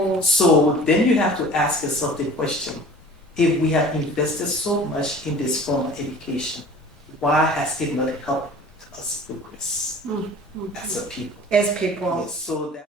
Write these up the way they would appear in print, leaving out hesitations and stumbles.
So then you have to ask yourself the question, if we have invested so much in this form of education, why has it not helped us progress as a people? As people. Yes, so that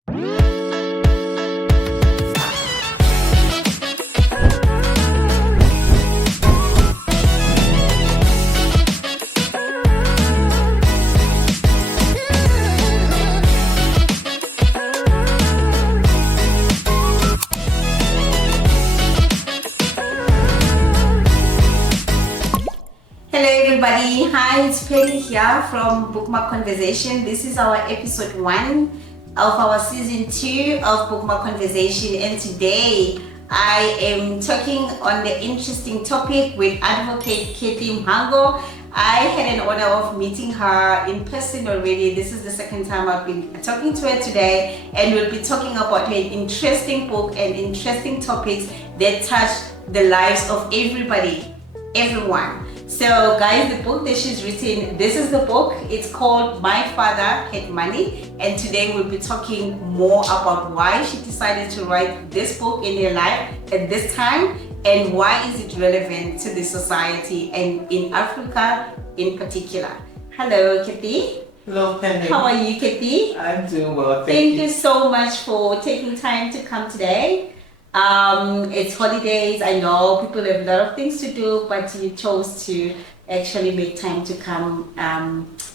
Everybody, hi, it's Penny here from Bookmarked Conversation. This is our episode 1 of our season 2 of Bookmarked Conversation, and today I am talking on the interesting topic with advocate Kathy Mhango. I had an honor of meeting her in person already. This is the second time I've been talking to her today, and we'll be talking about her interesting book and interesting topics that touch the lives of everyone. So guys, the book that she's written, this is the book. It's called My Father Had Money, and today we'll be talking more about why she decided to write this book in her life at this time, and why is it relevant to the society and in Africa in particular. Hello, Kathy. Hello, Penny. How are you, Kathy? I'm doing well, Thank you so much for taking time to come today. It's holidays, I know people have a lot of things to do, but you chose to actually make time to come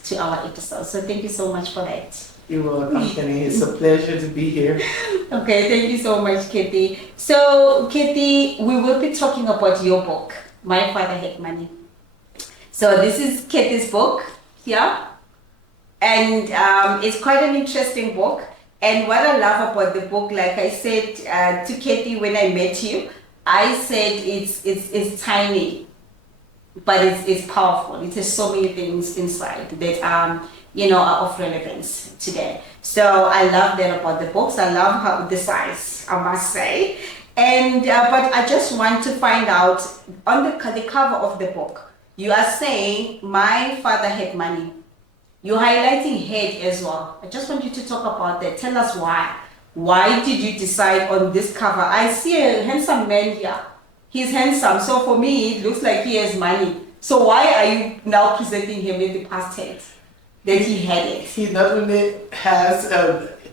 to our episode. So thank you so much for that. You're welcome, Penny. It's a pleasure to be here. Okay, thank you so much, Kathy. So, Kathy, we will be talking about your book, My Father Had Money. So this is Kathy's book here, and it's quite an interesting book. And what I love about the book, like I said to Kathy when I met you, I said it's tiny, but it's powerful. It has so many things inside that are of relevance today. So I love that about the books. I love how the size, I must say. And but I just want to find out on the cover of the book, you are saying my father had money. You're highlighting head as well. I just want you to talk about that. Tell us why. Why did you decide on this cover? I see a handsome man here. He's handsome. So for me, it looks like he has money. So why are you now presenting him in the past tense? That he had it. He not only has,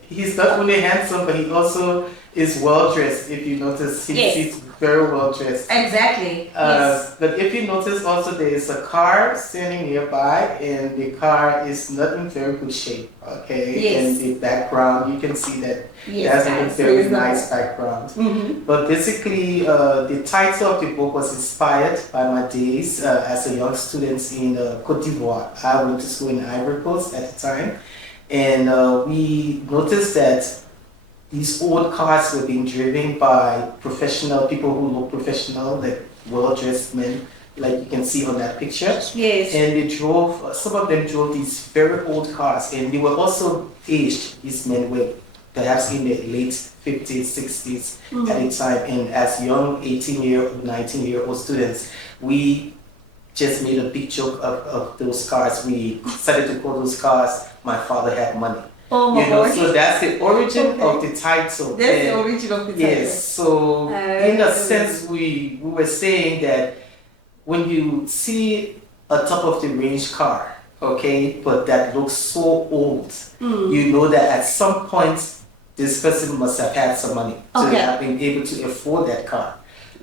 he's not only handsome, but he also is well dressed. If you notice, he's very well dressed. Exactly. Yes. But if you notice also, there is a car standing nearby, and the car is not in very good shape. Okay. Yes. And the background, you can see that Yes, that's a very nice background. Mm-hmm. But basically, the title of the book was inspired by my days as a young student in Côte d'Ivoire. I went to school in Ivory Coast at the time, and we noticed that these old cars were being driven by professional people who look professional, like well-dressed men, like you can see on that picture. Yes. And they drove, some of them drove these very old cars, and they were also aged. These men were perhaps in their late 50s, 60s at the time. And as young 18-year-old, 19-year-old students, we just made a big joke of those cars. We started to call those cars, My Father Had Money. Oh my God. So that's the origin of the title. That's the origin of the title. Yes, so in a sense, we were saying that when you see a top of the range car, okay, but that looks so old, you know that at some point this person must have had some money to have been able to afford that car.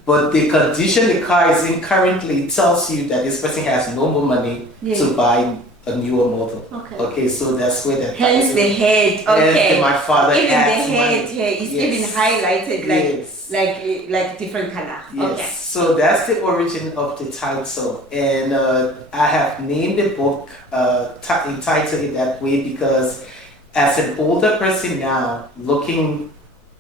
But the condition the car is in currently tells you that this person has no more money to buy a newer model. Okay, so that's where that hence the head. Okay. My father even had the head money. here is even highlighted like different color. Yes. Okay. So that's the origin of the title, and I have named the book entitled in that way because as an older person now, looking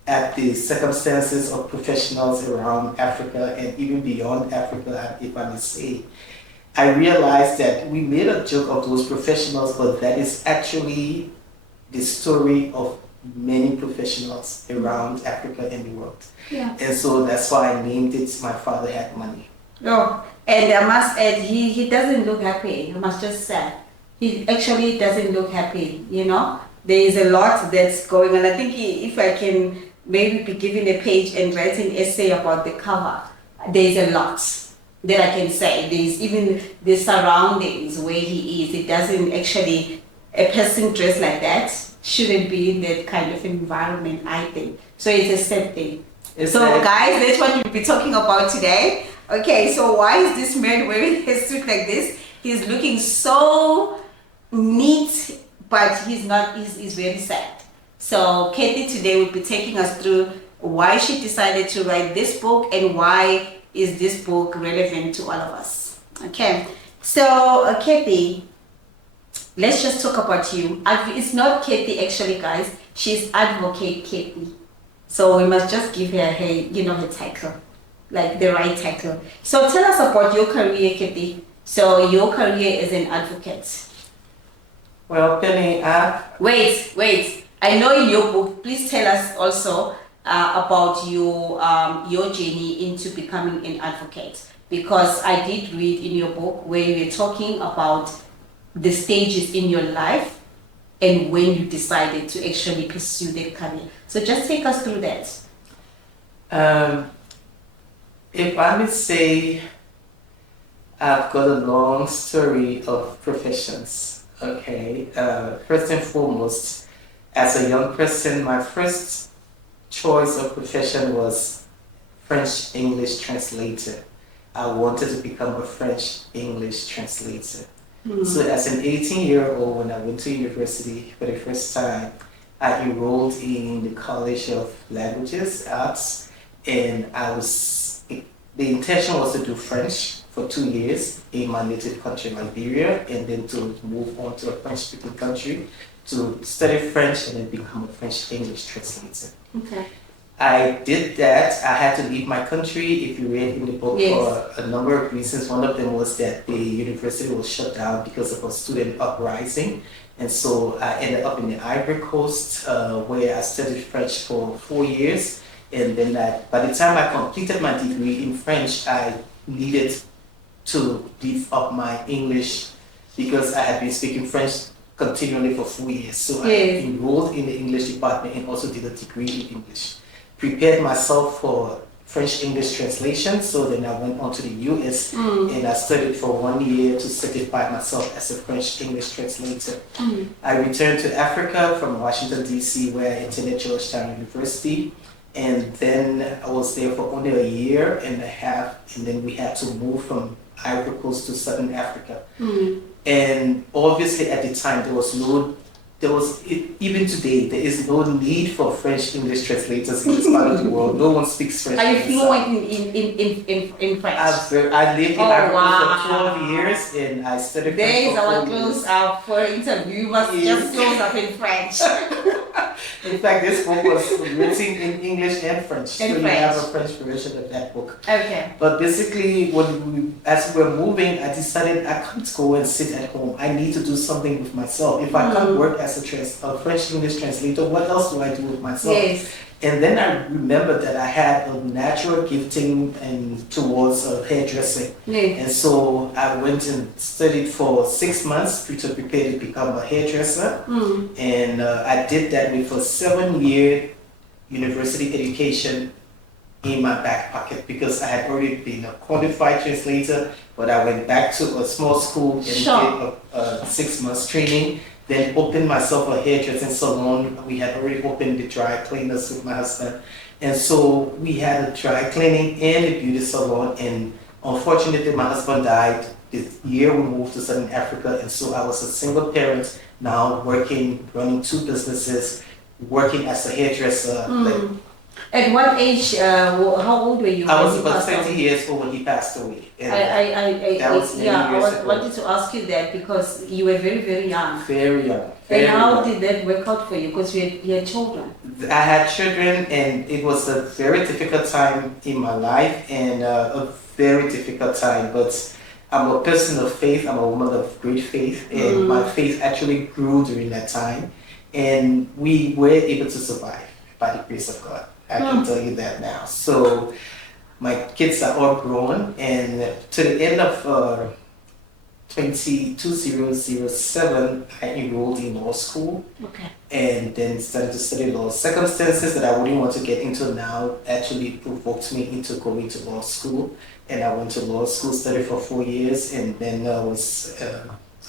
at the circumstances of professionals around Africa and even beyond Africa, if I may say, I realized that we made a joke of those professionals, but that is actually the story of many professionals around Africa and the world. Yeah. And so that's why I named it My Father Had Money. Oh, and I must add, he doesn't look happy. I must just say, he actually doesn't look happy. There is a lot that's going on. I think if I can maybe be given a page and write an essay about the cover, there's a lot that I can say. There's even the surroundings where he is. It doesn't actually, a person dressed like that shouldn't be in that kind of environment, I think. So it's a sad thing. So guys, that's what we'll be talking about today. Okay, so why is this man wearing a suit like this? He's looking so neat, but he's not, he's very sad. So Kathy today will be taking us through why she decided to write this book and why is this book relevant to all of us. Okay, so Kathy, let's just talk about you. It's not Kathy actually, guys. She's Advocate Kathy. So we must just give her her title, like the right title. So tell us about your career, Kathy. So your career as an advocate. Well, Penny, Wait. I know in your book, please tell us also about your journey into becoming an advocate. Because I did read in your book where you were talking about the stages in your life and when you decided to actually pursue that career. So just take us through that. If I may say, I've got a long story of professions. Okay, first and foremost, as a young person, my first choice of profession was French English translator. I wanted to become a French English translator. So as an 18-year-old, when I went to university for the first time, I enrolled in the College of Languages, Arts, and the intention was to do French for 2 years in my native country, Liberia, and then to move on to a French-speaking country to study French and then become a French English translator. Okay. I did that. I had to leave my country, if you read in the book, Yes, for a number of reasons. One of them was that the university was shut down because of a student uprising. And so I ended up in the Ivory Coast, where I studied French for 4 years. And then by the time I completed my degree in French, I needed to beef up my English because I had been speaking French continually for 4 years. So I enrolled in the English department and also did a degree in English. Prepared myself for French English translation, so then I went on to the US and I studied for 1 year to certify myself as a French English translator. I returned to Africa from Washington, D.C., where I attended Georgetown University, and then I was there for only a year and a half, and then we had to move from Ivory Coast to Southern Africa. And obviously at the time even today, there is no need for French English translators in this part of the world. No one speaks French. are you fluent in French? I lived in Africa for 12 years and I studied French. There is our close up for interview. You must just close up in French. In fact, this book was written in English and French. So you have a French version of that book. Okay. But basically, as we were moving, I decided I can't go and sit at home. I need to do something with myself. If I can't work as a French English translator, what else do I do with myself? Yes. And then I remembered that I had a natural gifting towards hairdressing. Yes. And so I went and studied for 6 months to prepare to become a hairdresser. And I did that with a 7-year university education in my back pocket because I had already been a qualified translator, but I went back to a small school and did a 6 months training. Then opened myself a hairdressing salon. We had already opened the dry cleaners with my husband. And so we had a dry cleaning and a beauty salon. And unfortunately, my husband died this year. We moved to Southern Africa. And so I was a single parent now working, running 2 businesses, working as a hairdresser. At what age, how old were you? I was about 20 years old when he passed away. I wanted to ask you that because you were very, very young. Very young. And how did that work out for you? Because you had children. I had children, and it was a very difficult time in my life, and a very difficult time. But I'm a person of faith. I'm a woman of great faith, and my faith actually grew during that time. And we were able to survive by the grace of God. I can tell you that now. So my kids are all grown, and to the end of 2007, I enrolled in law school. Okay. And then started to study law. Circumstances that I wouldn't want to get into now actually provoked me into going to law school. And I went to law school, studied for 4 years, and then I was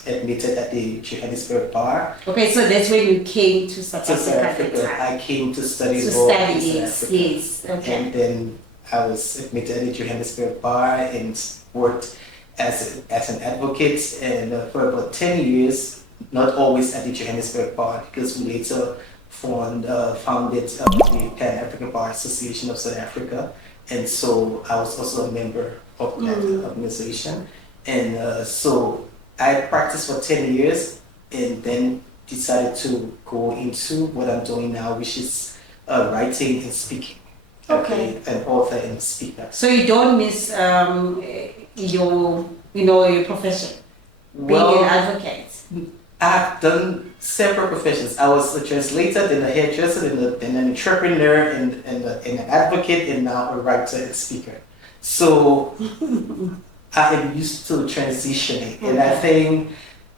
admitted at the Johannesburg bar. Okay, so that's when you came to South To South Africa. Africa. I came to study To law study, in South yes, Africa. yes. Okay. And then I was admitted at the Johannesburg bar and worked as an advocate, and for about 10 years, not always at the Johannesburg bar, because we later founded the Pan-African Bar Association of South Africa, and so I was also a member of that organization. And so I practiced for 10 years and then decided to go into what I'm doing now, which is writing and speaking. Okay. An author and speaker. So you don't miss your profession, being an advocate. I've done several professions. I was a translator, then a hairdresser, then an entrepreneur, and an advocate, and now a writer and speaker. So I am used to transitioning, and I think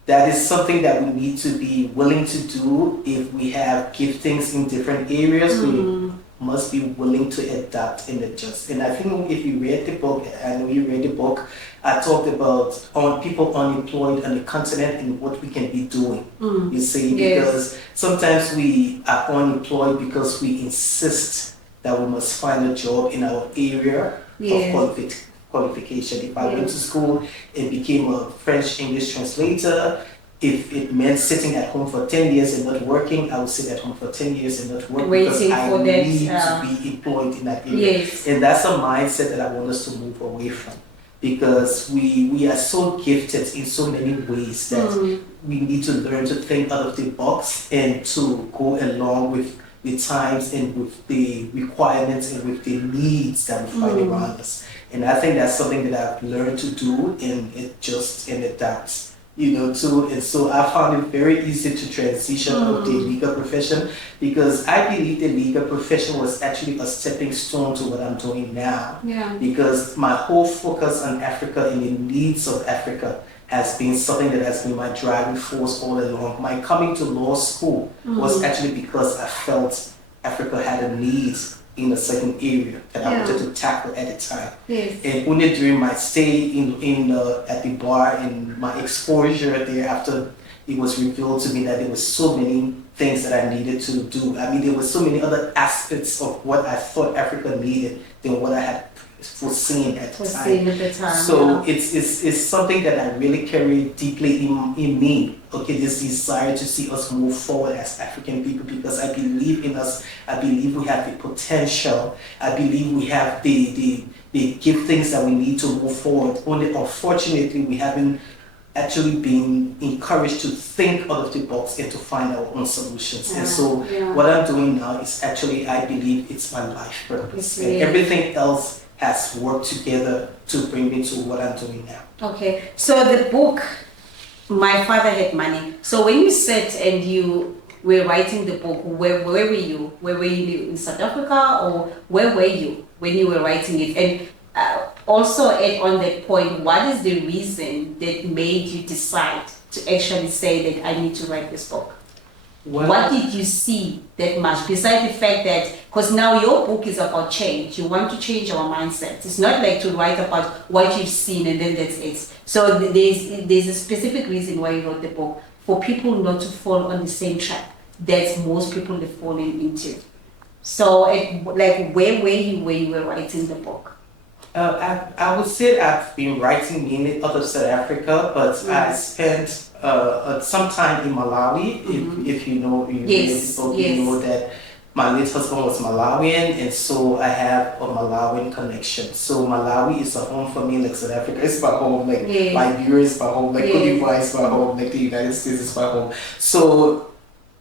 that is something that we need to be willing to do. If we have giftings in different areas, we must be willing to adapt and adjust. And I think if you read the book, I know you read the book, I talked about people unemployed on the continent and what we can be doing. You see, because sometimes we are unemployed because we insist that we must find a job in our area of qualification. If I went to school and became a French-English translator, if it meant sitting at home for 10 years and not working, I would sit at home for 10 years and not work because I need to be employed in that area. And that's a mindset that I want us to move away from, because we are so gifted in so many ways that we need to learn to think out of the box and to go along with the times and with the requirements and with the needs that we find around us. And I think that's something that I've learned to do and adjust and adapt, too. And so I found it very easy to transition out of the legal profession, because I believe the legal profession was actually a stepping stone to what I'm doing now. Because my whole focus on Africa and the needs of Africa has been something that has been my driving force all along. My coming to law school was actually because I felt Africa had a need in a certain area that I wanted to tackle at the time. And only during my stay at the bar and my exposure there, after it was revealed to me that there were so many things that I needed to do. I mean, there were so many other aspects of what I thought Africa needed than what I had foreseen at the time. So it's something that I really carry deeply in me. Okay, this desire to see us move forward as African people, because I believe in us. I believe we have the potential. I believe we have the giftings that we need to move forward. Only unfortunately we haven't actually been encouraged to think out of the box and to find our own solutions. And so what I'm doing now is actually, I believe it's my life purpose. And everything else has worked together to bring me to what I'm doing now. Okay, so the book, My Father Had Money. So when you sat and you were writing the book, where were you? Where were you, in South Africa, or where were you when you were writing it? And also add on that point, what is the reason that made you decide to actually say that I need to write this book? What did you see that much, besides the fact that, because now your book is about change, you want to change our mindset. It's not like to write about what you've seen and then that's it. So there's a specific reason why you wrote the book, for people not to fall on the same track that most people have fallen into. So where were you when you were writing the book? I would say I've been writing mainly out of South Africa, but I spent some time in Malawi. If you know, you know that my late husband was Malawian, and so I have a Malawian connection. So Malawi is a home for me, like South Africa is my home, like Liberia is my home, like Cote d'Ivoire is my home, like the United States is my home. So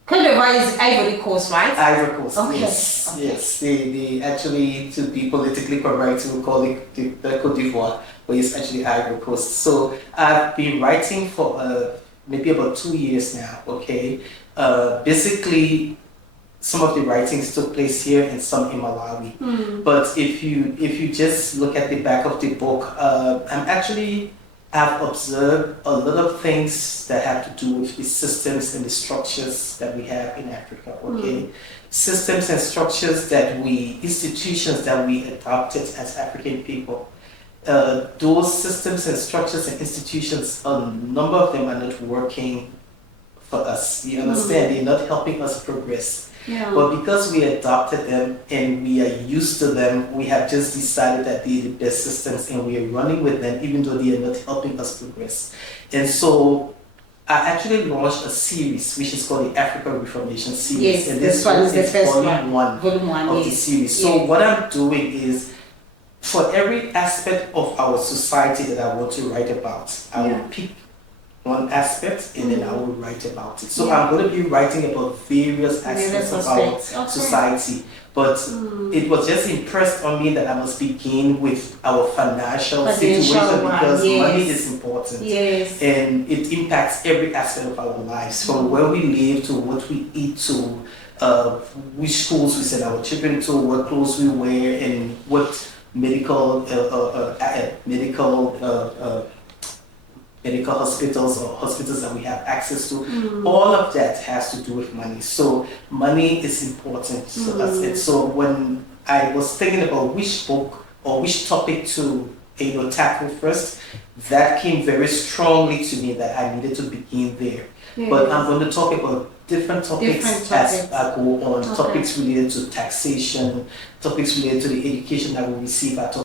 Cote d'Ivoire is Ivory Coast, right? Ivory Coast, okay. Yes. They actually, to be politically correct, we call it the Cote d'Ivoire, but it's actually Ivory Coast. So I've been writing for maybe about 2 years now, okay? Basically, some of the writings took place here and some in Malawi. But if you just look at the back of the book, I'm actually I've observed a lot of things that have to do with the systems and the structures that we have in Africa, okay? Systems and structures institutions that we adopted as African people. Those systems and structures and institutions, a number of them are not working for us. You understand? They're not helping us progress. Yeah. But because we adopted them and we are used to them, we have just decided that they're the best systems and we are running with them, even though they are not helping us progress. And so I actually launched a series which is called the Africa Reformation Series. Yes, and this one is the first volume one. Volume one of the series. So what I'm doing is, for every aspect of our society that I want to write about, I will pick one aspect and then I will write about it. So I'm going to be writing about various aspects of our society. But it was just impressed on me that I must begin with our financial situation because money is important. Yes. And it impacts every aspect of our lives, from where we live to what we eat to which schools we send our children to, what clothes we wear, and what medical hospitals or hospitals that we have access to. All of that has to do with money. So money is important to us. And so when I was thinking about which book or which topic to tackle first, that came very strongly to me that I needed to begin there. But I'm going to talk about different topics as I go on. Topics related to taxation, topics related to the education that we receive. I talk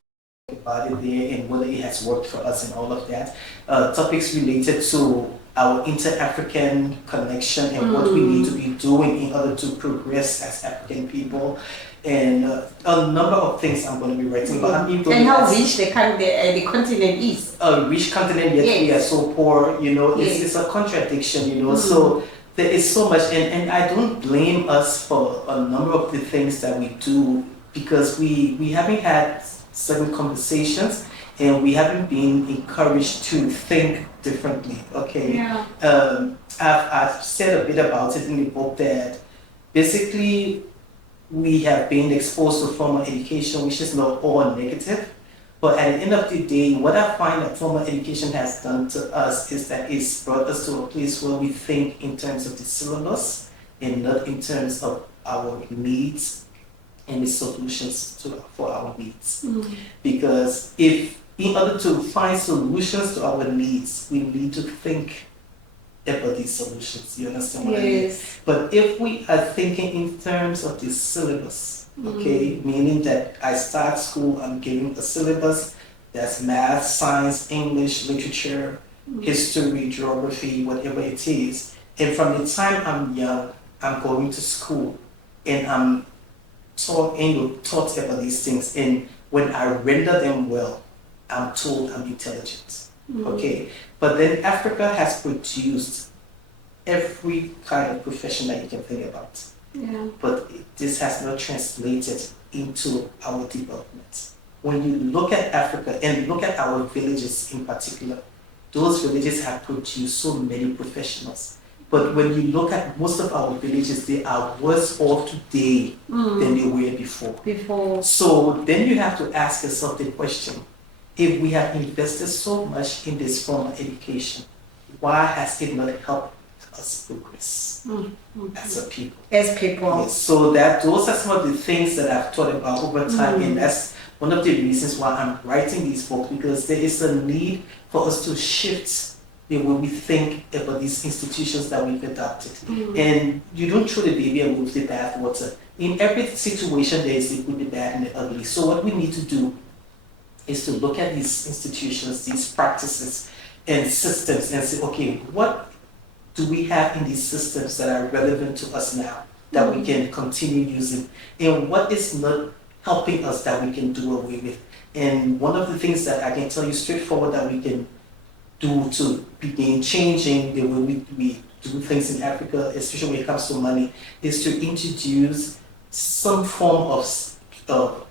about it there and whether it has worked for us and all of that. Topics related to our inter-African connection and what we need to be doing in order to progress as African people. And a number of things I'm going to be writing about. And how rich the continent is. A rich continent, yet we are so poor, it's a contradiction, so there is so much, and I don't blame us for a number of the things that we do, because we haven't had certain conversations and we haven't been encouraged to think differently, okay? I've said a bit about it in the book that basically we have been exposed to formal education, which is not all negative. But at the end of the day, what I find that formal education has done to us is that it's brought us to a place where we think in terms of the syllabus and not in terms of our needs and the solutions for our needs. Because in order to find solutions to our needs, we need to think about these solutions. You understand what I mean? But if we are thinking in terms of the syllabus, okay, meaning that I start school, I'm given a syllabus that's math, science, English, literature, history, geography, whatever it is. And from the time I'm young, I'm going to school and I'm taught about these things. And when I render them well, I'm told I'm intelligent. Okay, but then Africa has produced every kind of profession that you can think about. But this has not translated into our development. When you look at Africa and look at our villages in particular, those villages have produced so many professionals. But when you look at most of our villages, they are worse off today than they were before. So then you have to ask yourself the question, if we have invested so much in this formal education, why has it not helped us progress as a people? Yes, so those are some of the things that I've thought about over time, and that's one of the reasons why I'm writing these books, because there is a need for us to shift the way we think about these institutions that we've adopted. And you don't throw the baby away with the bathwater. In every situation, there is the good, the bad, and the ugly. So what we need to do is to look at these institutions, these practices and systems and say, okay, what do we have in these systems that are relevant to us now that we can continue using? And what is not helping us that we can do away with? And one of the things that I can tell you straightforward that we can do to begin changing the way we do things in Africa, especially when it comes to money, is to introduce some form of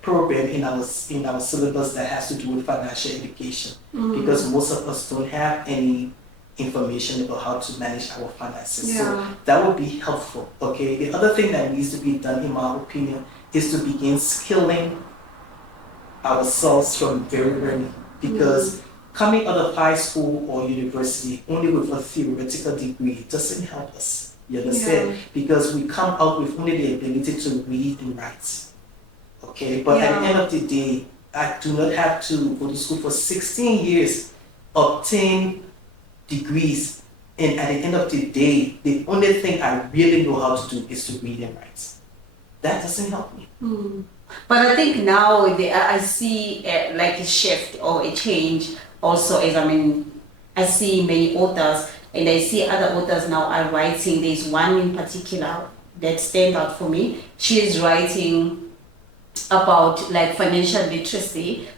program in our syllabus that has to do with financial education, because most of us don't have any information about how to manage our finances. So that would be helpful. Okay. The other thing that needs to be done, in my opinion, is to begin skilling ourselves from very early, because coming out of high school or university only with a theoretical degree doesn't help us. You understand? Yeah. Because we come out with only the ability to read and write. Okay, but at the end of the day, I do not have to go to school for 16 years, obtain degrees, and at the end of the day, the only thing I really know how to do is to read and write. That doesn't help me. But I think now I see like a shift or a change also as I see many authors and I see other authors now are writing. There's one in particular that stands out for me. She is writing about like financial literacy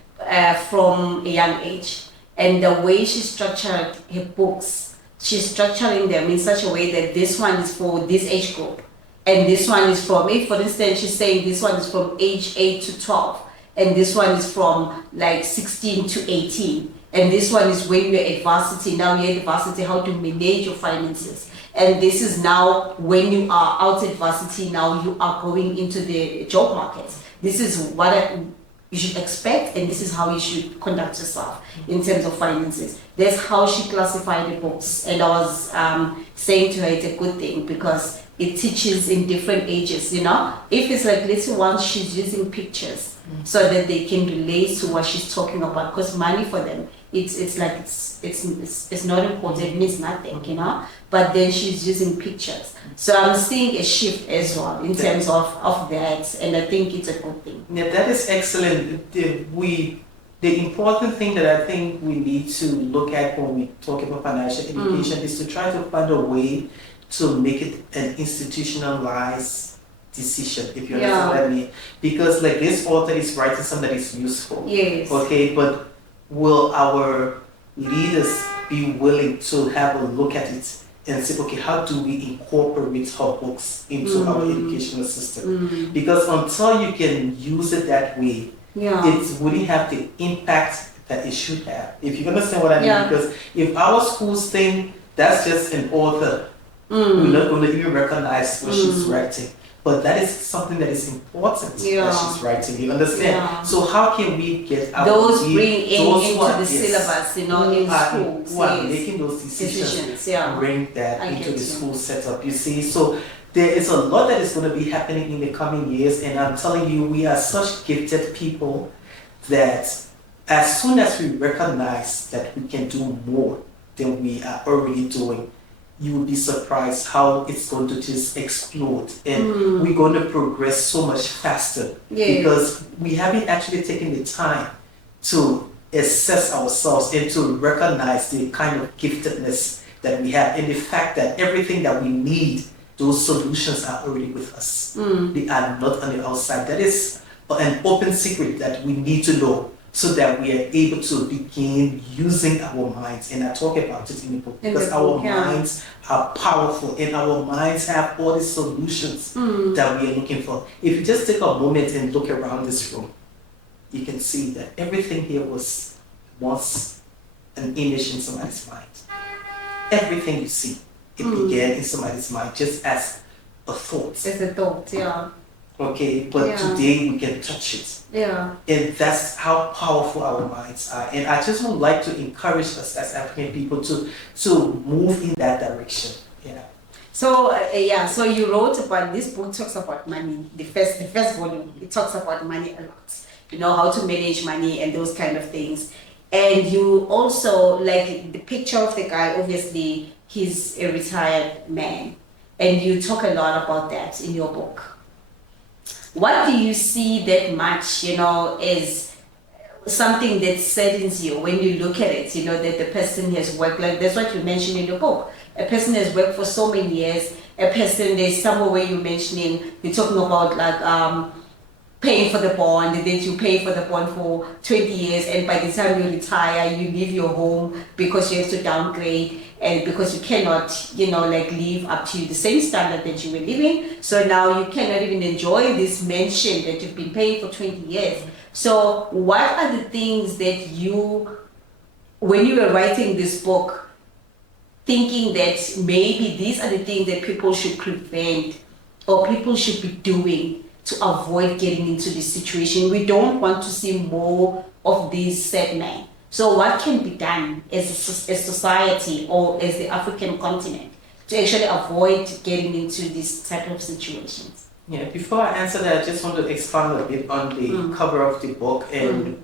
from a young age, and the way she structured her books, she's structuring them in such a way that this one is for this age group, and this one is from, if for instance she's saying this one is from age 8 to 12, and this one is from like 16 to 18, and this one is when you're at varsity. Now you're at varsity, how to manage your finances. And this is now when you are out at varsity, now you are going into the job market. This is what you should expect, and this is how you should conduct yourself in terms of finances. That's how she classified the books. And I was saying to her, it's a good thing because it teaches in different ages, you know. If it's like little ones, she's using pictures so that they can relate to what she's talking about. Because money for them, it's not important. It means nothing, you know. But then she's using pictures. So I'm seeing a shift as well in terms of that, and I think it's a good thing. Yeah, that is excellent. The important thing that I think we need to look at when we talk about financial education is to try to find a way to make it an institutionalized decision, if you understand what I mean. Because like this author is writing something that is useful. Yes. Okay, but will our leaders be willing to have a look at it and say, okay, how do we incorporate her books into our educational system? Because until you can use it that way, it wouldn't have the impact that it should have. If you understand what I mean, because if our schools think that's just an author, we're not going to even recognize what she's writing. But that is something that is important that she's writing. You understand? Yeah. So how can we get our those bring into into the syllabus, you know, in schools? Who are making those decisions bring that into the school setup. You see, so there is a lot that is going to be happening in the coming years, and I'm telling you, we are such gifted people that as soon as we recognize that we can do more than we are already doing, you will be surprised how it's going to just explode, and we're going to progress so much faster because we haven't actually taken the time to assess ourselves and to recognize the kind of giftedness that we have and the fact that everything that we need, those solutions are already with us. They are not on the outside. That is an open secret that we need to know, so that we are able to begin using our minds. And I talk about it in the book because our minds are powerful and our minds have all the solutions that we are looking for. If you just take a moment and look around this room, you can see that everything here was once an image in somebody's mind. Everything you see, it began in somebody's mind just as a thought. As a thought, Okay, but today we can touch it. And that's how powerful our minds are. And I just would like to encourage us as African people to move in that direction. So so you wrote about, this book talks about money. The first volume, it talks about money a lot. You know, how to manage money and those kind of things. And you also, like the picture of the guy, obviously he's a retired man. And you talk a lot about that in your book. What do you see that much, you know, as something that saddens you when you look at it, you know, that the person has worked, like that's what you mentioned in your book. A person has worked for so many years. A person, there's somewhere where you're mentioning, you're talking about like paying for the bond, that you pay for the bond for 20 years, and by the time you retire, you leave your home because you have to downgrade, and because you cannot, you know, like live up to the same standard that you were living. So now you cannot even enjoy this mansion that you've been paying for 20 years. So what are the things that you, when you were writing this book, thinking that maybe these are the things that people should prevent or people should be doing to avoid getting into this situation? We don't want to see more of these sad men. So what can be done as a society or as the African continent to actually avoid getting into these type of situations? Yeah, before I answer that, I just want to expand a bit on the cover of the book, and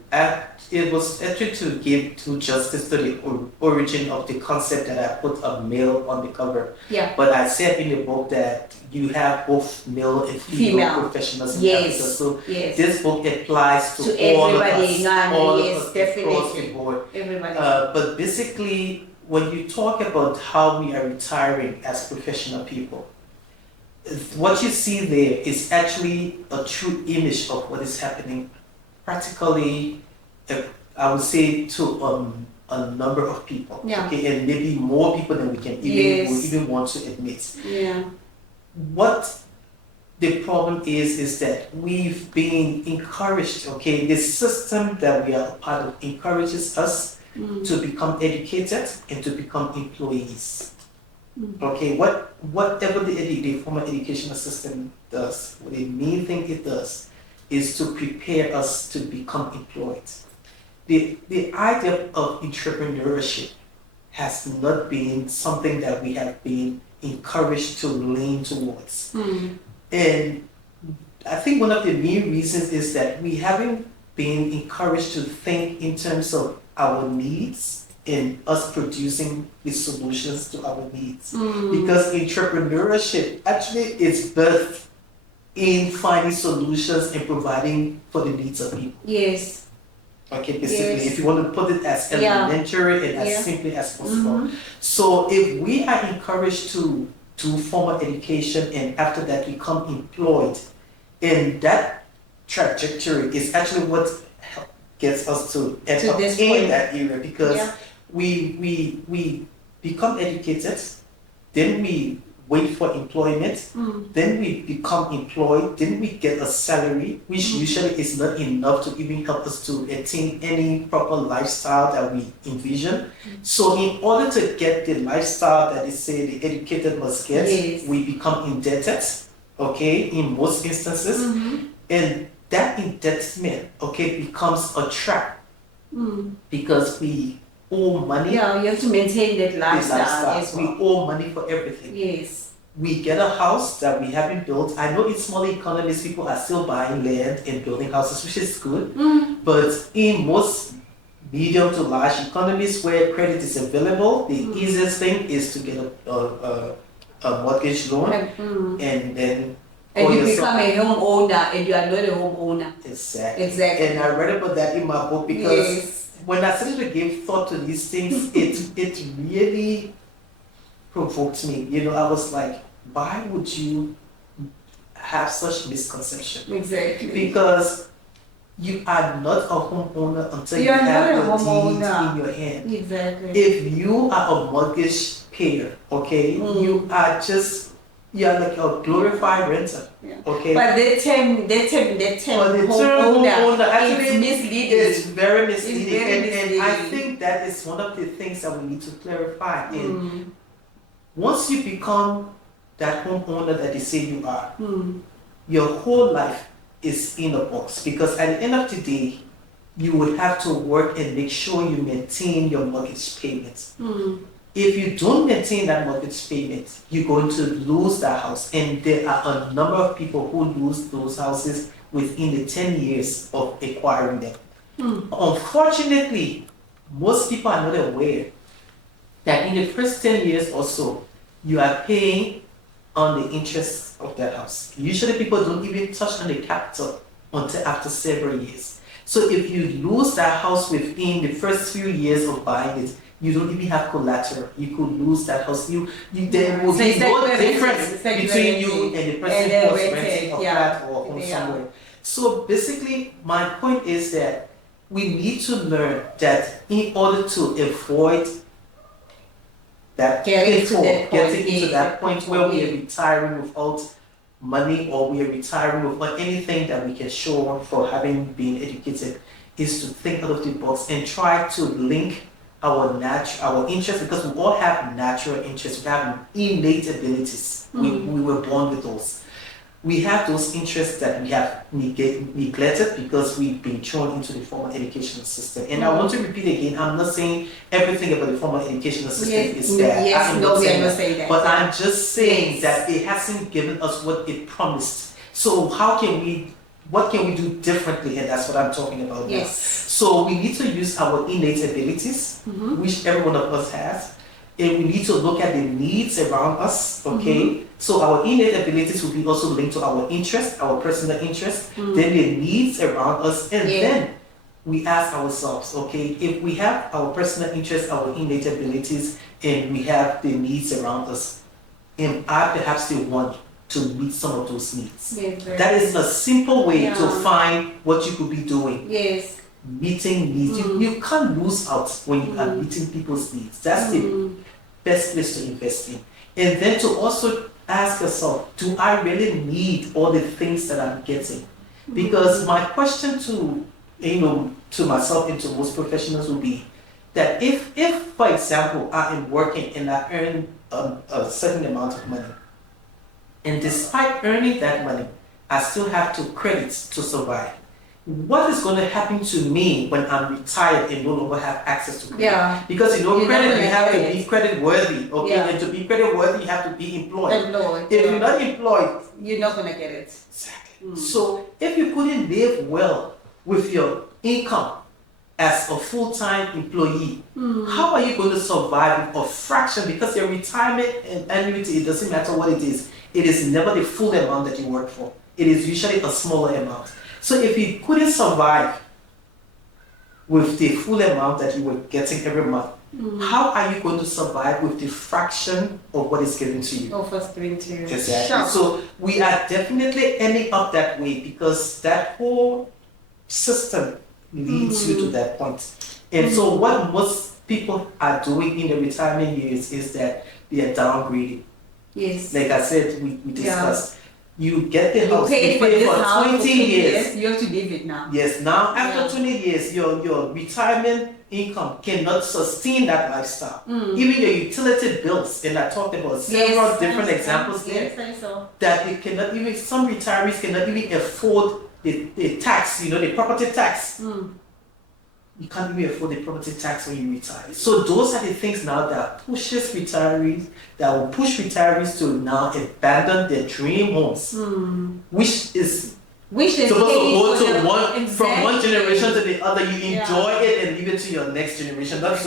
it was actually to give due justice to the origin of the concept that I put a male on the cover. Yeah. But I said in the book that you have both male and female professionals in Africa. So this book applies to all everybody, of us, all yes, of us definitely. across the board. Everybody. But basically, when you talk about how we are retiring as professional people, what you see there is actually a true image of what is happening practically, I would say, to a number of people. Yeah. Okay, and maybe more people than we can even want to admit. Yeah. What the problem is that we've been encouraged, okay, the system that we are a part of encourages us to become educated and to become employees. Okay, whatever the formal educational system does, the main thing it does is to prepare us to become employed. The idea of entrepreneurship has not been something that we have been encouraged to lean towards. And I think one of the main reasons is that we haven't been encouraged to think in terms of our needs in us producing the solutions to our needs. Because entrepreneurship actually is birthed in finding solutions and providing for the needs of people. Yes. Okay, basically, if you want to put it as elementary and as simply as possible. So if we are encouraged to do formal education and after that become employed, and that trajectory is actually what gets us to end up in that area, because we become educated, then we wait for employment, then we become employed, then we get a salary, which usually is not enough to even help us to attain any proper lifestyle that we envision. So in order to get the lifestyle that is, say, the educated must get, we become indebted, okay, in most instances, and that indebtedness, okay, becomes a trap because we owe money. Yeah, you have to maintain that lifestyle. As well. We owe money for everything. Yes. We get a house that we haven't built. I know in small economies, people are still buying land and building houses, which is good. But in most medium to large economies where credit is available, the easiest thing is to get a mortgage loan and then and you become a homeowner and you are not a homeowner. Exactly. And I read about that in my book because when I started to give thought to these things, it really provoked me. You know, I was like, why would you have such misconception? Exactly. Because you are not a homeowner until you have your deed in your hand. Exactly. If you are a mortgage payer, okay, you are like a glorified renter. Okay. But that term homeowner actually is misleading. It's very misleading. And I think that is one of the things that we need to clarify. And once you become that homeowner that they say you are, your whole life is in a box, because at the end of the day, you would have to work and make sure you maintain your mortgage payments. If you don't maintain that mortgage payment, you're going to lose that house. And there are a number of people who lose those houses within the 10 years of acquiring them. Unfortunately, most people are not aware that in the first 10 years or so, you are paying on the interest of that house. Usually people don't even touch on the capital until after several years. So if you lose that house within the first few years of buying it, you don't even have collateral. You could lose that house. There will be no difference between you and the person who was renting a flat or home somewhere. So basically, my point is that we need to learn that in order to avoid that getting into that point where we are retiring without money, or we are retiring without anything that we can show for having been educated, is to think out of the box and try to link our interests, because we all have natural interests. We have innate abilities. We were born with those. we have those interests that we have neglected because we've been thrown into the formal educational system. And I want to repeat again, I'm not saying everything about the formal educational system is bad. Yes, no, we are not saying that. But I'm just saying that it hasn't given us what it promised. So what can we do differently? And that's what I'm talking about now. So we need to use our innate abilities, which every one of us has. And we need to look at the needs around us, okay? So our innate abilities will be also linked to our interests, our personal interests, then the needs around us, and then we ask ourselves, okay, if we have our personal interests, our innate abilities, and we have the needs around us, am I perhaps the one to meet some of those needs? That is a simple way to find what you could be doing. Meeting needs. You can't lose out when you are meeting people's needs. That's the best place to invest in. And then to also ask yourself, do I really need all the things that I'm getting? Because my question to myself and to most professionals would be that if for example, I am working and I earn a certain amount of money, and despite earning that money, I still have to credit to survive. What is going to happen to me when I'm retired and no longer have access to credit? Because credit, you have to be credit worthy, okay? And to be credit worthy, you have to be employed. If you're not employed, you're not going to get it. Exactly. So if you couldn't live well with your income as a full-time employee, how are you going to survive a fraction? Because your retirement and annuity, it doesn't matter what it is never the full amount that you work for. It is usually a smaller amount. So if you couldn't survive with the full amount that you were getting every month, how are you going to survive with the fraction of what is given to you? Of what's given to you. Exactly. Sure. So we are definitely ending up that way because that whole system leads you to that point. And so what most people are doing in the retirement years is that they are downgrading. Like I said, we discussed. You get the house, you pay for 20 years. You have to leave it now. Yes, now after 20 years, your retirement income cannot sustain that lifestyle. Even your utility bills, and I talked about several different examples there, that it cannot even, some retirees cannot even afford the tax, the property tax. You can't even afford the property tax when you retire. So those are the things now that pushes retirees, that will push retirees to now abandon their dream homes, which is supposed to go to from one generation to the other. You enjoy it and leave it to your next generation. That's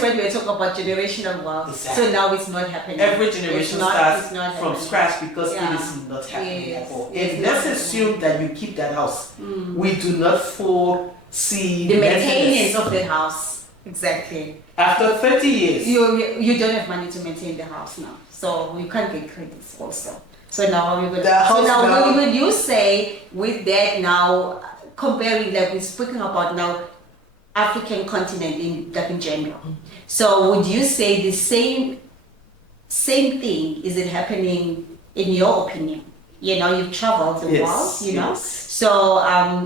when we talk about generational wealth. Exactly. So now it's not happening. Every generation starts from scratch because it is not happening at all. And let's assume that you keep that house. We do not foresee the maintenance of the house. Exactly. After 30 years, you don't have money to maintain the house now, so you can't get credits also. So now what would you say with that now, comparing like we're speaking about now African continent in general? So would you say the same thing is it happening in your opinion? You've traveled the world, So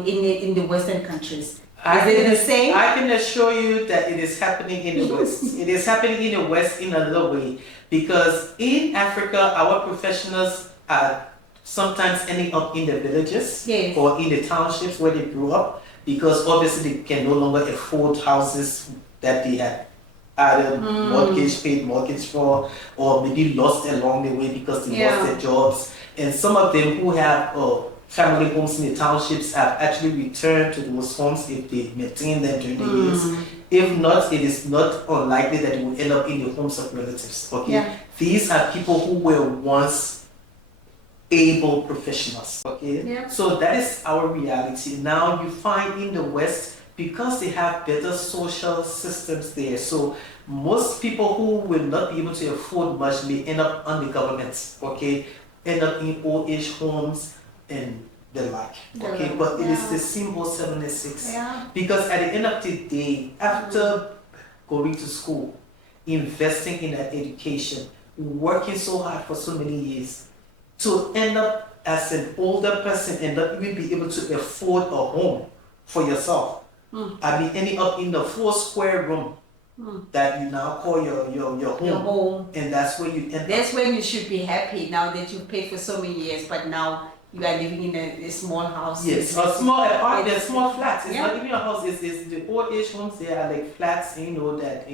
in the Western countries, is it the same? I can assure you that it is happening in the West. It is happening in the West in another way, because in Africa, our professionals are sometimes ending up in the villages or in the townships where they grew up, because obviously they can no longer afford houses that they had either paid mortgage for, or maybe lost along the way because they lost their jobs. And some of them who have family homes in the townships have actually returned to those homes if they maintain them during the years. If not, it is not unlikely that they will end up in the homes of relatives. Okay, these are people who were once able professionals. Okay, so that is our reality. Now you find in the West, because they have better social systems there, so most people who will not be able to afford much may end up on the government. Okay, end up in old age homes and the like. Okay, but it is the symbol 76. Because at the end of the day, after going to school, investing in that education, working so hard for so many years, to end up as an older person and not even be able to afford a home for yourself. I mean, ending up in the 4 square room that you now call your home. Your home. And that's where you end That's up. when you should be happy now that you've paid for so many years, but now you are living in a small house. Yes, a small apartment, small flats. It's Yeah. not even a house. It's the old age homes. They are like flats. You know that.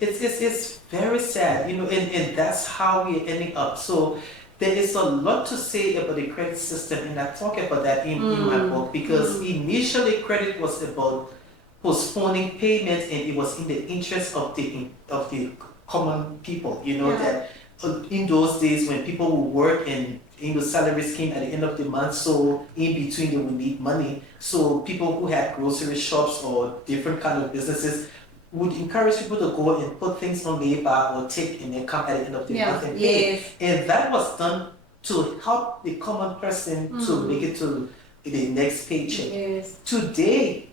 It's very sad. You know, and that's how we're ending up. So there is a lot to say about the credit system, and I talk about that in my book because initially credit was about postponing payment, and it was in the interest of the common people. You know that in those days when people would work and salaries came at the end of the month, so in between they would need money. So people who had grocery shops or different kind of businesses would encourage people to go and put things on labor or take and then come at the end of the month and pay. And that was done to help the common person to make it to the next paycheck. Today,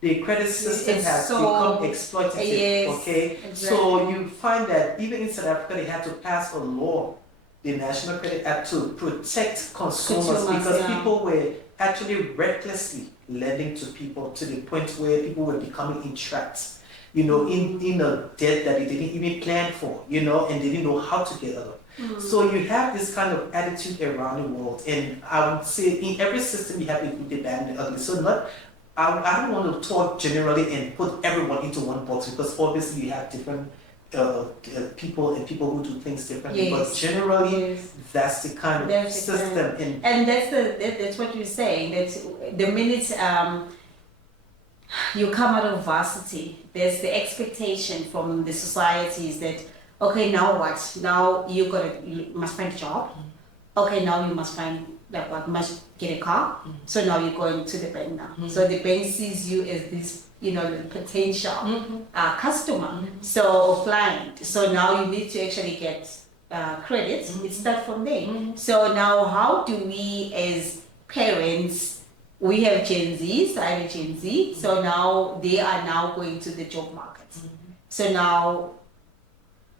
the credit system has become exploitative. Okay, so you find that even in South Africa, they had to pass a law, the National Credit Act, to protect consumers because people were actually recklessly lending to people to the point where people were becoming entrapped, you know, in a debt that they didn't even plan for, you know, and they didn't know how to get out of. So you have this kind of attitude around the world, and I would say in every system you have the good, the bad, and the ugly. So I don't want to talk generally and put everyone into one box because obviously you have different people and people who do things differently. But generally, that's the kind of system. And that's what you're saying. That the minute you come out of varsity, there's the expectation from the society is that okay, now what? Now you must find a job. Okay, now you must must get a car. So now you're going to the bank now. So the bank sees you as this, you know, potential customer, so client. So now you need to actually get credit. It starts from there. So now, how do we as parents? We have Gen Zs. I have a Gen Z. So now they are now going to the job market. So now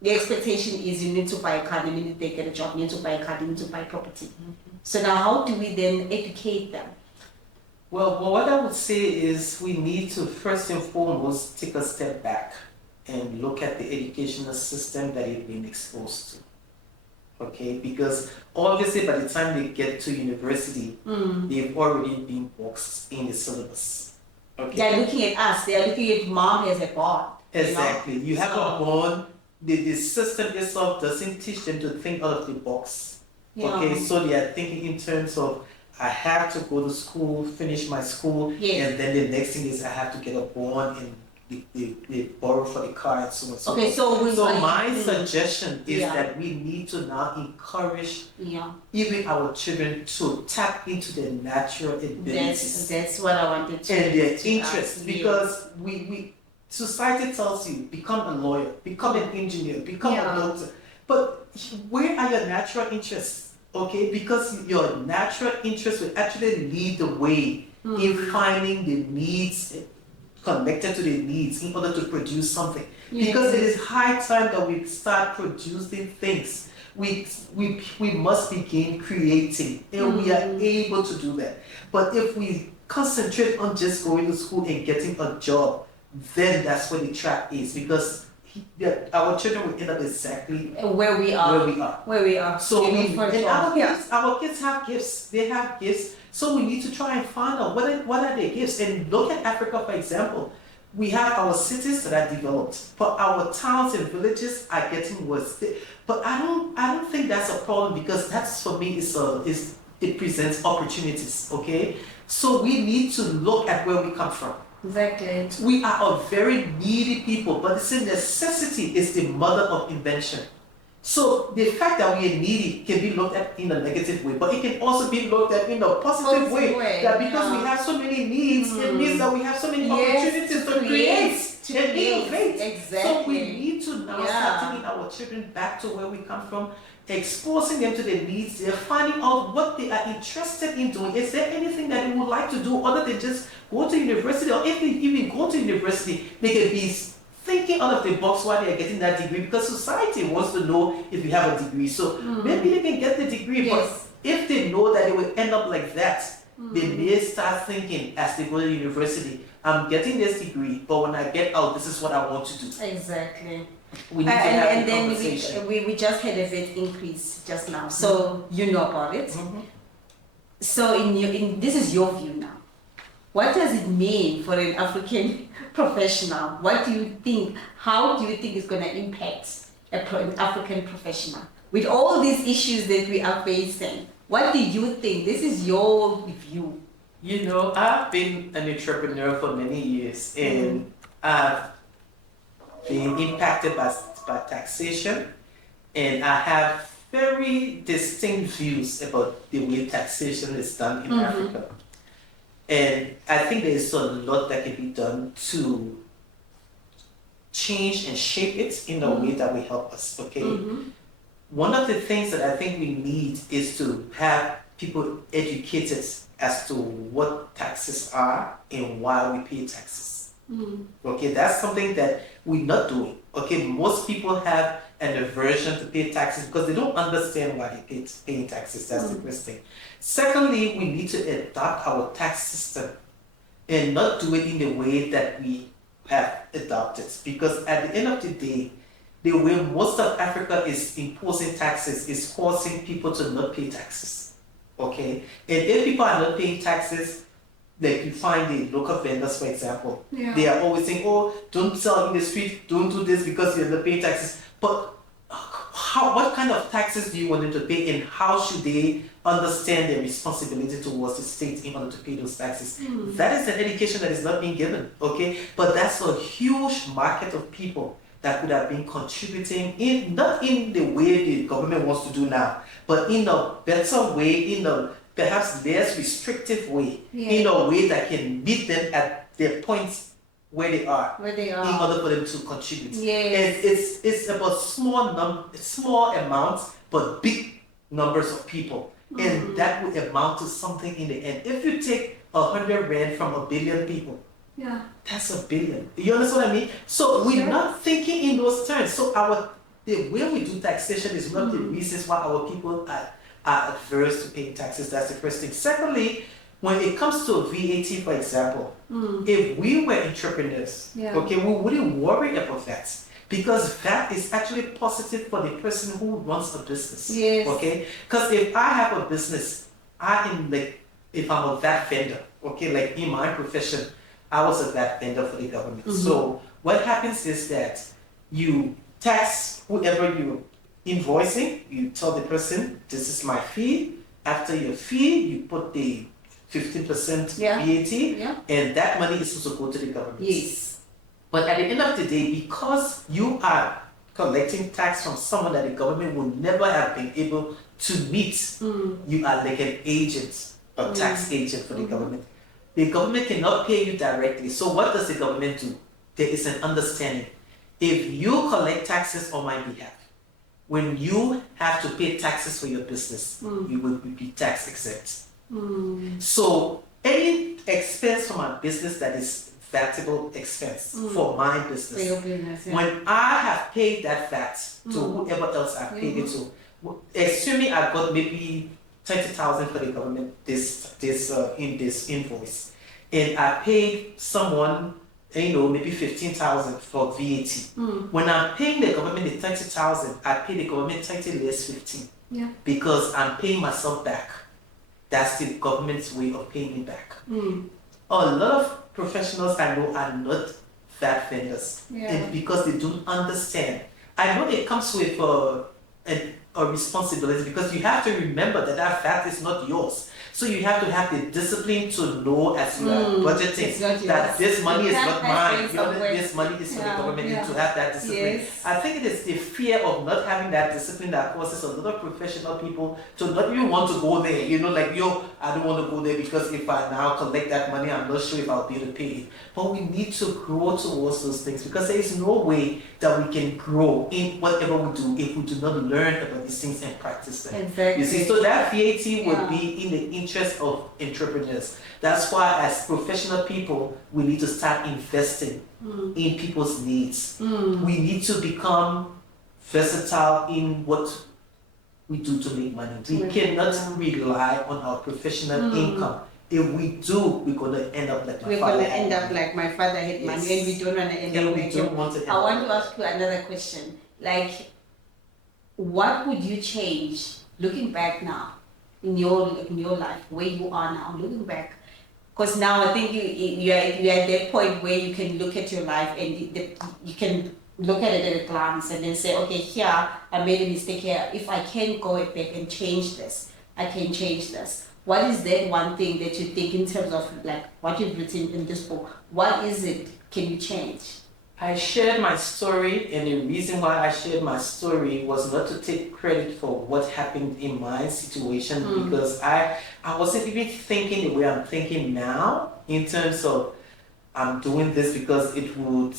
the expectation is you need to buy a car the minute they get a job, you need to buy a car, you need to buy property. So now how do we then educate them? Well, what I would say is we need to first and foremost take a step back and look at the educational system that they've been exposed to. Okay, because obviously by the time they get to university, they've already been boxed in the syllabus. Okay. They're looking at us, they're looking at mom as a bond. Exactly. You have a bond. The system itself doesn't teach them to think out of the box. Okay, so they are thinking in terms of I have to go to school, finish my school, and then the next thing is I have to get a bond and they borrow for the car and so on. Okay, so my suggestion is that we need to now encourage even our children to tap into their natural abilities. That's what I wanted to. And their interests, because we society tells you become a lawyer, become an engineer, become a doctor. But where are your natural interests? Okay, because your natural interests will actually lead the way in finding the needs, connected to the needs in order to produce something. Because it is high time that we start producing things. We must begin creating, and we are able to do that. But if we concentrate on just going to school and getting a job, then that's where the trap is, because our children will end up exactly where we are. So our kids have gifts. They have gifts. So we need to try and find out what are their gifts. And look at Africa, for example. We have our cities that are developed, but our towns and villages are getting worse. But I don't think that's a problem, because that's, for me, it presents opportunities. Okay, so we need to look at where we come from. Exactly. We are a very needy people, but it's a necessity is the mother of invention. So the fact that we are needy can be looked at in a negative way, but it can also be looked at in a positive way. That because we have so many needs, it means that we have so many opportunities to create and innovate. Exactly. So we need to now start taking our children back to where we come from, exposing them to the needs, they're finding out what they are interested in doing. Is there anything that they would like to do other than just go to university? Or if they even go to university, they can be thinking out of the box while they are getting that degree, because society wants to know if you have a degree. So maybe they can get the degree, but if they know that they will end up like that, They may start thinking as they go to university, I'm getting this degree, but when I get out, this is what I want to do. Exactly. We need to have And a then conversation. we just had a VAT increase just now, so you know about it. So this is your view now. What does it mean for an African professional? What do you think? How do you think it's going to impact an African professional with all these issues that we are facing? What do you think? This is your view. You know, I've been an entrepreneur for many years, and I've been impacted by taxation, and I have very distinct views about the way taxation is done in Africa. And I think there's a lot that can be done to change and shape it in a way that will help us, okay? One of the things that I think we need is to have people educated as to what taxes are and why we pay taxes. Okay, that's something that we're not doing. Okay, most people have an aversion to pay taxes because they don't understand why they pay taxes. That's the first thing. Secondly, we need to adopt our tax system and not do it in the way that we have adopted. Because at the end of the day, the way most of Africa is imposing taxes is forcing people to not pay taxes. Okay? And if people are not paying taxes, like you find the local vendors, for example, they are always saying, oh, don't sell in the street, don't do this because you're not paying taxes. But what kind of taxes do you want them to pay, and how should they understand their responsibility towards the state in order to pay those taxes? That is an education that is not being given, okay? But that's a huge market of people that could have been contributing, not in the way the government wants to do now, but in a better way, in a perhaps less restrictive way, in a way that can meet them at their points where they are, in order for them to contribute. And it's about small amounts, but big numbers of people. And that would amount to something in the end. If you take 100 rand from 1 billion people, that's 1 billion. You understand what I mean? So we're not thinking in those terms. So the way we do taxation is one of the reasons why our people are adverse to paying taxes. That's the first thing. Secondly, when it comes to VAT, for example, if we were entrepreneurs, okay, we wouldn't worry about that, because VAT is actually positive for the person who runs a business. Okay, because if I have a business, if I'm a VAT vendor, okay, like in my profession, I was a VAT vendor for the government. So what happens is that you tax whoever you're invoicing. You tell the person, this is my fee. After your fee, you put the 15% VAT, and that money is supposed to go to the government. But at the end of the day, because you are collecting tax from someone that the government would never have been able to meet, you are like an agent, a tax agent for the government. The government cannot pay you directly. So what does the government do? There is an understanding. If you collect taxes on my behalf, when you have to pay taxes for your business, you will be tax exempt. So any expense from my business that is vatable expense for my business, for your business, when I have paid that VAT to whoever else I paid it to, assuming I got maybe 20,000 for the government in this invoice, and I paid someone, maybe 15,000 for VAT. When I'm paying the government the 30,000, I pay the government 30 less 15. Because I'm paying myself back. That's the government's way of paying me back. A lot of professionals I know are not VAT vendors. It's because they don't understand. I know it comes with a responsibility, because you have to remember that VAT is not yours. So you have to have the discipline to know as you are budgeting that this money is not mine. This money is for the government, and to have that discipline. I think it is the fear of not having that discipline that causes a lot of professional people to not even want to go there. I don't want to go there because if I now collect that money, I'm not sure if I'll be able to pay it. But we need to grow towards those things, because there is no way that we can grow in whatever we do if we do not learn about these things and practice them. Exactly. You see, so that VAT would be in the interest of entrepreneurs. That's why as professional people, we need to start investing in people's needs. We need to become versatile in what we do to make money. We cannot rely on our professional income if we do, we're gonna end up like my We're father. going to end up like my father had money, and we don't want to end up like him. I want to ask you another question. Like, what would you change looking back now in your life, where you are now, looking back? Because now I think you're at that point where you can look at your life and you can look at it at a glance and then say, okay, here I made a mistake here. If I can go back and change this, I can change this. What is that one thing that you think in terms of like what you've written in this book? What is it can you change? I shared my story, and the reason why I shared my story was not to take credit for what happened in my situation, because I wasn't even thinking the way I'm thinking now in terms of I'm doing this because it would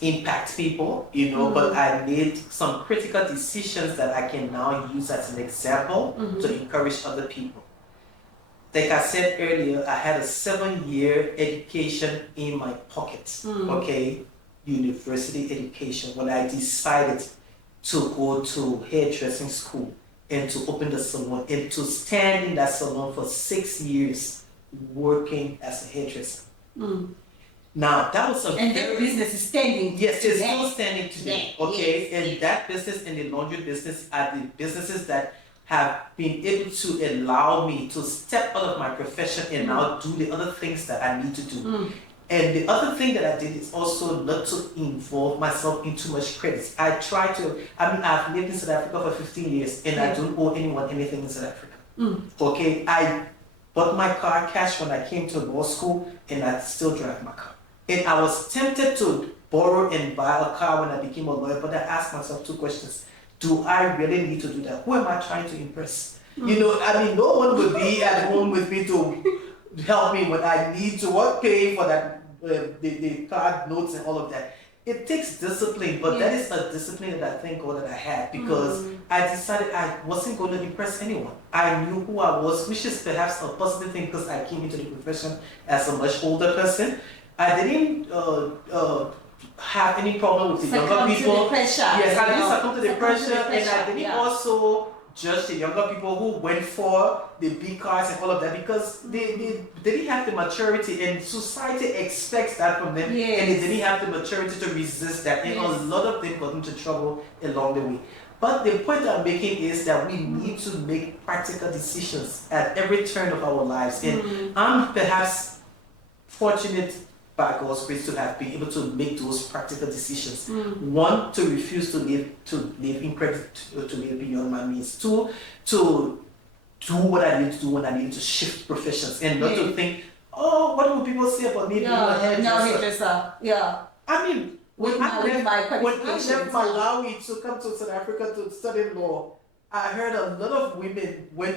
impact people, but I made some critical decisions that I can now use as an example to encourage other people. Like I said earlier, I had a 7-year education in my pocket, okay? University education, when I decided to go to hairdressing school and to open the salon and to stand in that salon for 6 years working as a hairdresser. Now that was and that business is standing. Yes, it's still standing today. Okay, yes, and that business and the laundry business are the businesses that have been able to allow me to step out of my profession and now do the other things that I need to do. And the other thing that I did is also not to involve myself in too much credit. I've lived in South Africa for 15 years and I don't owe anyone anything in South Africa. Okay, I bought my car cash when I came to law school and I still drive my car. And I was tempted to borrow and buy a car when I became a lawyer, but I asked myself 2 questions. Do I really need to do that? Who am I trying to impress? No one would be at home with me to help me when I need to pay for that the card notes and all of that. It takes discipline, but that is a discipline that I thank God that I had, because I decided I wasn't going to impress anyone. I knew who I was, which is perhaps a positive thing because I came into the profession as a much older person. I didn't have any problem with the younger people. Yes, I didn't succumb to the pressure, and I didn't also judge the younger people who went for the big cars and all of that, because they didn't have the maturity, and society expects that from them, and they didn't have the maturity to resist that, and a lot of them got into trouble along the way. But the point I'm making is that we need to make practical decisions at every turn of our lives, and I'm perhaps fortunate by God's grace to have been able to make those practical decisions. 1, to refuse to live in credit, to live beyond my means. 2, to do what I need to do when I need to shift professions, and not to think, oh, what will people say about me being a hairdresser? When I left Malawi to come to South Africa to study law, I heard a lot of women went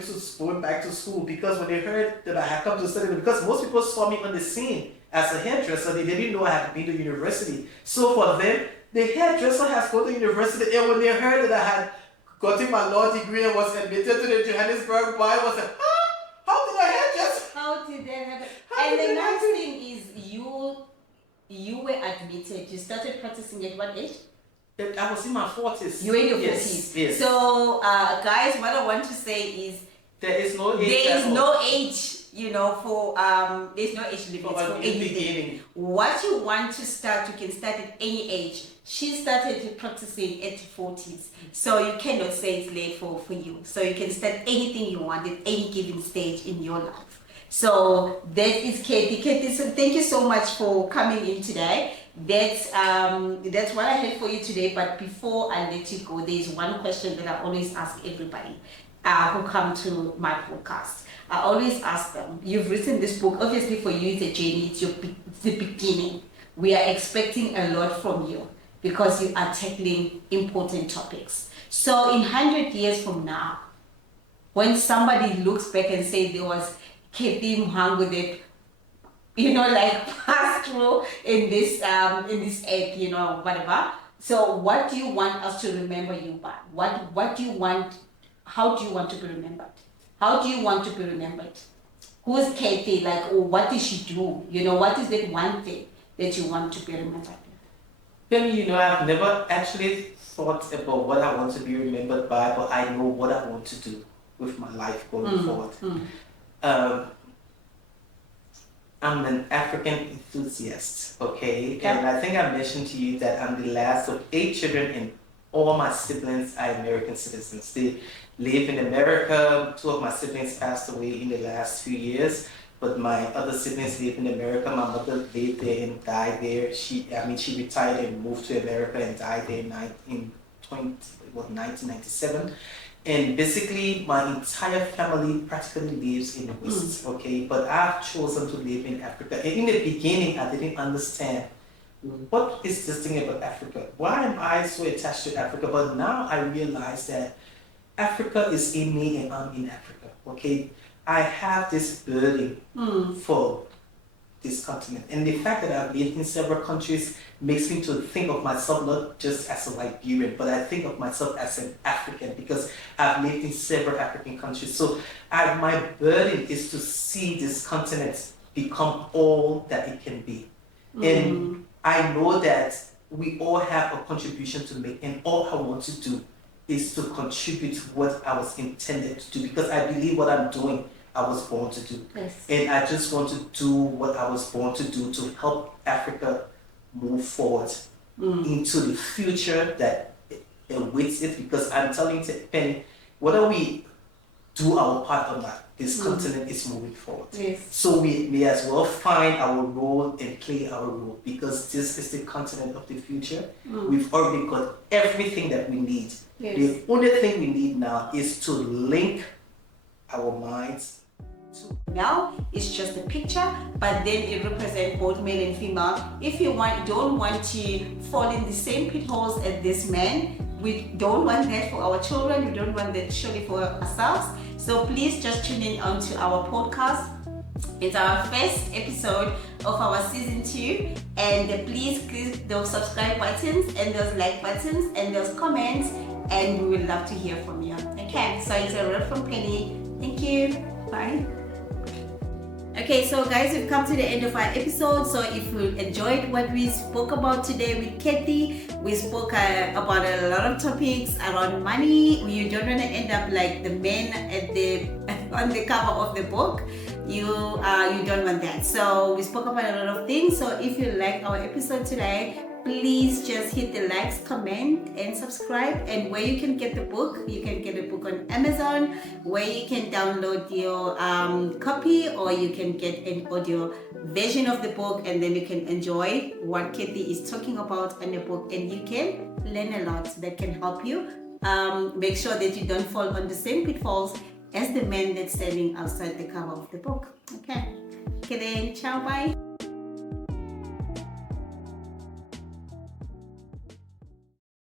back to school because when they heard that I had come to study, because most people saw me on the scene as a hairdresser, they didn't know I had been to university. So for them, the hairdresser has gone to university, and when they heard that I had gotten my law degree and was admitted to the Johannesburg bar, I was like, how did I hairdress? How did that happen? And the nice thing is you were admitted. You started practicing at what age? I was in my 40s. You were in your 40s. Yes. So, guys, what I want to say is there is no age. There is no age, for there's no age limit for anything. What you want to start, you can start at any age. She started practicing at 40s, so you cannot say it's late for you. So you can start anything you want at any given stage in your life. So that is Kathy. Kathy, so thank you so much for coming in today. That's what I had for you today. But before I let you go, there's one question that I always ask everybody who come to my podcast. I always ask them, you've written this book, obviously for you it's a journey, it's the beginning. We are expecting a lot from you because you are tackling important topics. So in 100 years from now, when somebody looks back and says there was Kathy Mhango that passed through in this earth, whatever. So what do you want us to remember you by? What do you want? How do you want to be remembered? How do you want to be remembered? Who's Kathy? What did she do? What is that one thing that you want to be remembered? I've never actually thought about what I want to be remembered by, but I know what I want to do with my life going forward. I'm an African enthusiast, okay? Yeah. And I think I mentioned to you that I'm the last of 8 children, and all my siblings are American citizens. They live in America. 2 of my siblings passed away in the last few years, but my other siblings live in America. My mother lived there and died there. She retired and moved to America and died there in 1997. And basically, my entire family practically lives in the West, okay? But I've chosen to live in Africa. And in the beginning, I didn't understand what is this thing about Africa? Why am I so attached to Africa? But now I realize that Africa is in me and I'm in Africa, okay? I have this burden for this continent. And the fact that I've lived in several countries makes me to think of myself not just as a Liberian, but I think of myself as an African because I've lived in several African countries. So my burden is to see this continent become all that it can be. And I know that we all have a contribution to make, and all I want to do is to contribute what I was intended to do, because I believe what I'm doing I was born to do. Yes. And I just want to do what I was born to do to help Africa move forward into the future that awaits it. Because I'm telling you, Penny, whether we do our part or not, this continent is moving forward. Yes. So we may as well find our role and play our role, because this is the continent of the future. We've already got everything that we need. Yes. The only thing we need now is to link our minds. Now it's just a picture, but then it represents both male and female. If you don't want to fall in the same pitfalls as this man, we don't want that for our children. We don't want that surely for ourselves. So please just tune in onto our podcast. It's our first episode of our season 2, and please click those subscribe buttons and those like buttons and those comments, and we would love to hear from you. Okay, so it's a wrap from Penny. Thank you. Bye. Okay, so guys, we've come to the end of our episode. So if you enjoyed what we spoke about today with Kathy, we spoke about a lot of topics around money. You don't want to end up like the men at on the cover of the book. You don't want that. So we spoke about a lot of things. So if you like our episode today, please just hit the likes, comment, and subscribe. And where you can get the book, you can get the book on Amazon, where you can download your copy, or you can get an audio version of the book, and then you can enjoy what Kathy is talking about in the book, and you can learn a lot that can help you. Make sure that you don't fall on the same pitfalls as the man that's standing outside the cover of the book. Okay then, ciao, bye.